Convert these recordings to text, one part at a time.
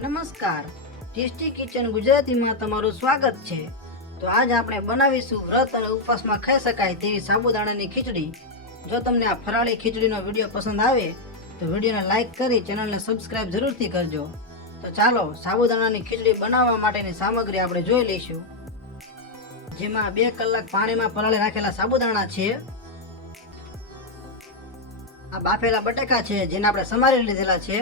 નમસ્કાર, tasty kitchen ગુજરાતીમાં તમારું સ્વાગત છે. તો આજ આપણે બનાવીશું વ્રત અને ઉપવાસમાં ખાઈ શકાય તેવી સાબુદાણાની ખીચડી. જો તમને આ ફરાળી ખીચડીનો વિડીયો પસંદ આવે તો વિડીયોને લાઈક કરી ચેનલને સબસ્ક્રાઇબ જરૂરથી કરજો. તો ચાલો સાબુદાણાની ખીચડી બનાવવા માટેની સામગ્રી આપણે જોઈ લઈશું. જેમાં 2 કલાક પાણીમાં પલાળી રાખેલા સાબુદાણા છે, આ બાફેલા બટાકા છે જેને આપણે સમારી લીધેલા છે,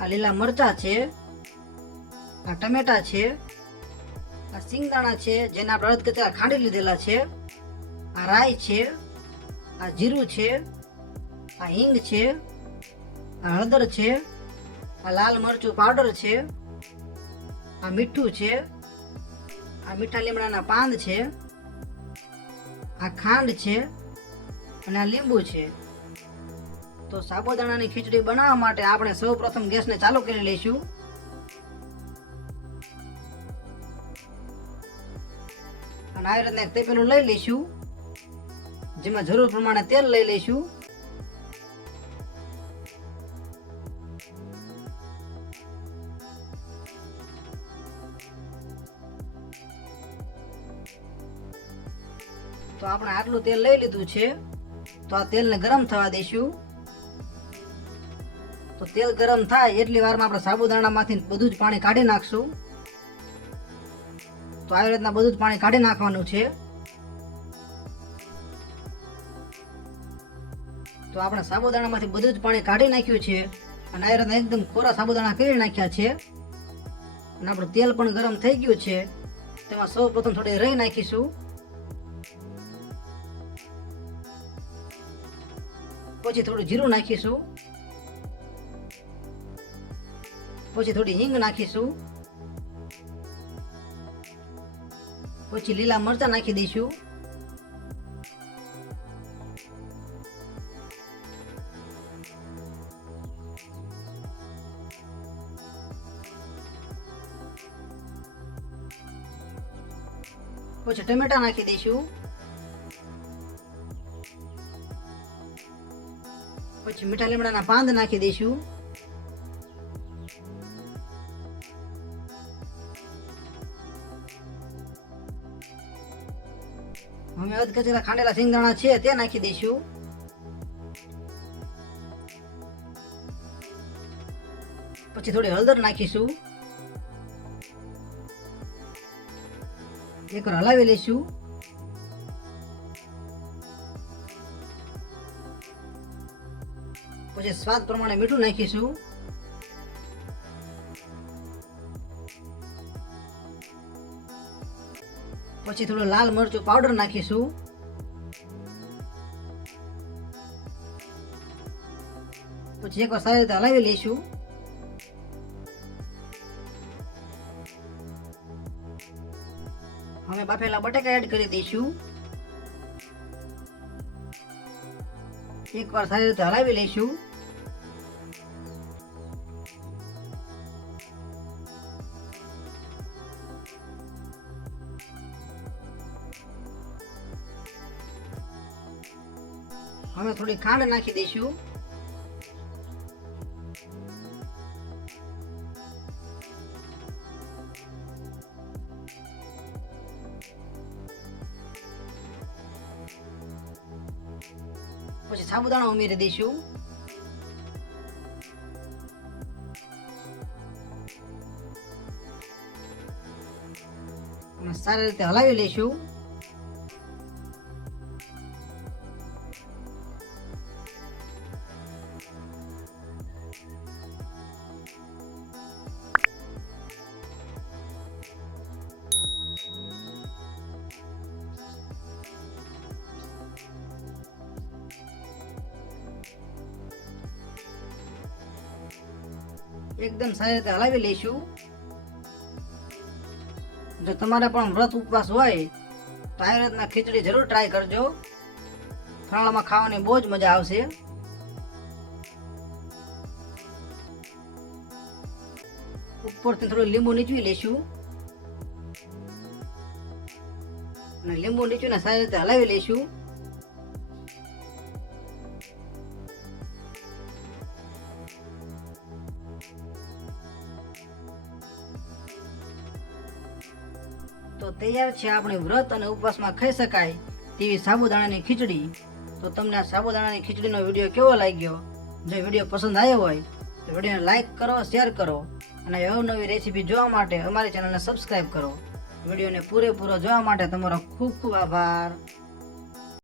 આ લીલા મરચા છે, આ ટમેટા છે, આ સિંગદાણા છે જેને આપણે અડધ કચરા ખાંડી લીધેલા છે, આ રાઈ છે, આ જીરું છે, આ હિંગ છે, આ હળદર છે, આ લાલ મરચું પાવડર છે, આ મીઠું છે, આ મીઠા લીમડાના પાન છે, આ ખાંડ છે અને આ લીંબુ છે. તો સાબુદાણાની ખીચડી બનાવવા માટે આપણે સૌપ્રથમ ગેસને ચાલુ કરી લઈશું. અને આવી રીતના એક તપેલું લઈ લઈશું, જેમાં જરૂર પ્રમાણે તેલ લઈ લઈશું. તો આપણે આટલું તેલ લઈ લીધું છે, તો આ તેલને ગરમ થવા દઈશું. તો તેલ ગરમ થાય એટલી વારમાં આપણે સાબુદાણામાંથી બધું જ પાણી કાઢી નાખશું. તો આવી રીતના બધું જ પાણી કાઢી નાખવાનું છે. તો આપણે સાબુદાણામાંથી બધું જ પાણી કાઢી નાખ્યું છે અને આવી રીતના એકદમ કોરા સાબુદાણા કરી નાખ્યા છે. અને આપણું તેલ પણ ગરમ થઈ ગયું છે. તેમાં સૌ પ્રથમ થોડી રાઈ નાખીશું, પછી થોડું જીરું નાખીશું, પછી થોડી હિંગ નાખીશું, પછી લીલા મરચા નાખી દઈશું, પછી ટમેટા નાખી દઈશું, પછી મીઠા લીમડાના પાંદ નાખી દઈશું, અમે અધ કચરા ખાંડેલા સિંગદાણા છે તે નાખી દઈશું, પછી થોડી હળદર નાખીશું, એકવાર હલાવી લઈશું. પછી સ્વાદ પ્રમાણે મીઠું નાખીશું, પછી થોડું લાલ મરચું પાવડર નાખીશું, પછી એકવાર સારી રીતે હલાવી લઈશું. હવે બાફેલા બટાકા એડ કરી દઈશું, એકવાર સારી રીતે હલાવી લઈશું. હવે થોડી ખાંડ નાખી દઈશું, પછી સાબુદાણા ઉમેરી દઈશું, અને સારી રીતે હલાવી લઈશું. એકદમ સારી રીતે હલાવી લઈશું. જો તમારે પણ વ્રત ઉપવાસ હોય તો આવી રીતના ખીચડી જરૂર ટ્રાય કરજો. ફરાળમાં ખાવાની બહુ જ મજા આવશે. ઉપરથી થોડું લીંબુ નીચવી લઈશું અને લીંબુ નીચવીને સારી રીતે હલાવી લઈશું. તો તૈયાર છે આપણી વ્રત અને ઉપવાસમાં ખાઈ શકાય તેવી સાબુદાણાની ખીચડી. તો તમને આ સાબુદાણાની ખીચડીનો વિડીયો કેવો લાગ્યો? જો વિડીયો પસંદ આવ્યો હોય તો વિડીયોને લાઈક કરો, શેર કરો અને અવનવી રેસીપી જોવા માટે અમારી ચેનલને સબસ્ક્રાઈબ કરો. વિડીયોને પૂરેપૂરો જોવા માટે તમારો ખૂબ ખૂબ આભાર.